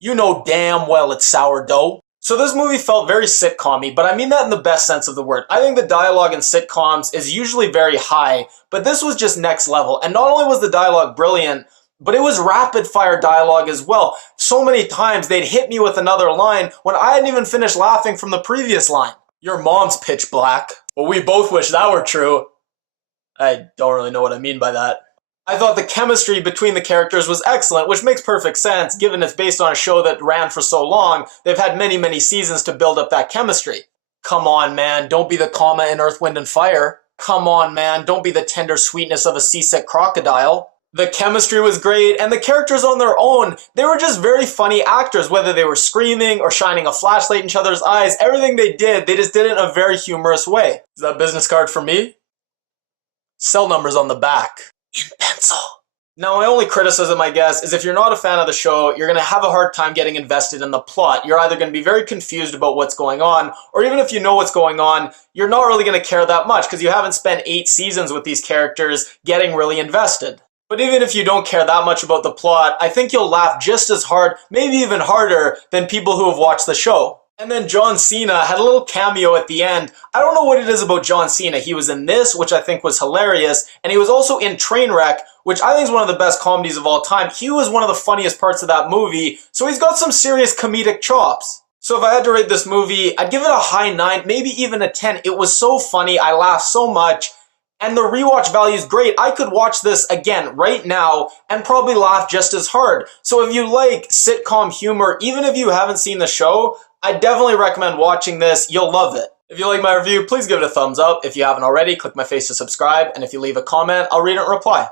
You know damn well it's sourdough. So this movie felt very sitcom-y, but I mean that in the best sense of the word. I think the dialogue in sitcoms is usually very high, but this was just next level. And not only was the dialogue brilliant, but it was rapid fire dialogue as well. So many times they'd hit me with another line when I hadn't even finished laughing from the previous line. Your mom's pitch black. Well, we both wish that were true. I don't really know what I mean by that. I thought the chemistry between the characters was excellent, which makes perfect sense given it's based on a show that ran for so long. They've had many, many seasons to build up that chemistry. Come on, man, don't be the comma in Earth, Wind, and Fire. Come on, man, don't be the tender sweetness of a seasick crocodile. The chemistry was great, and the characters on their own, they were just very funny actors, whether they were screaming or shining a flashlight in each other's eyes. Everything they just did it in a very humorous way. Is that a business card for me? Cell numbers on the back. In pencil. Now, my only criticism, I guess, is if you're not a fan of the show, you're going to have a hard time getting invested in the plot. You're either going to be very confused about what's going on, or even if you know what's going on, you're not really going to care that much because you haven't spent 8 seasons with these characters getting really invested. But even if you don't care that much about the plot, I think you'll laugh just as hard, maybe even harder, than people who have watched the show. And then John Cena had a little cameo at the end. I don't know what it is about John Cena. He was in this, which I think was hilarious, and he was also in Trainwreck, which I think is one of the best comedies of all time. He was one of the funniest parts of that movie, so he's got some serious comedic chops. So if I had to rate this movie, I'd give it a high 9, maybe even a 10. It was so funny, I laughed so much, and the rewatch value is great. I could watch this again right now and probably laugh just as hard. So if you like sitcom humor, even if you haven't seen the show, I definitely recommend watching this. You'll love it. If you like my review, please give it a thumbs up. If you haven't already, click my face to subscribe. And if you leave a comment, I'll read it and reply.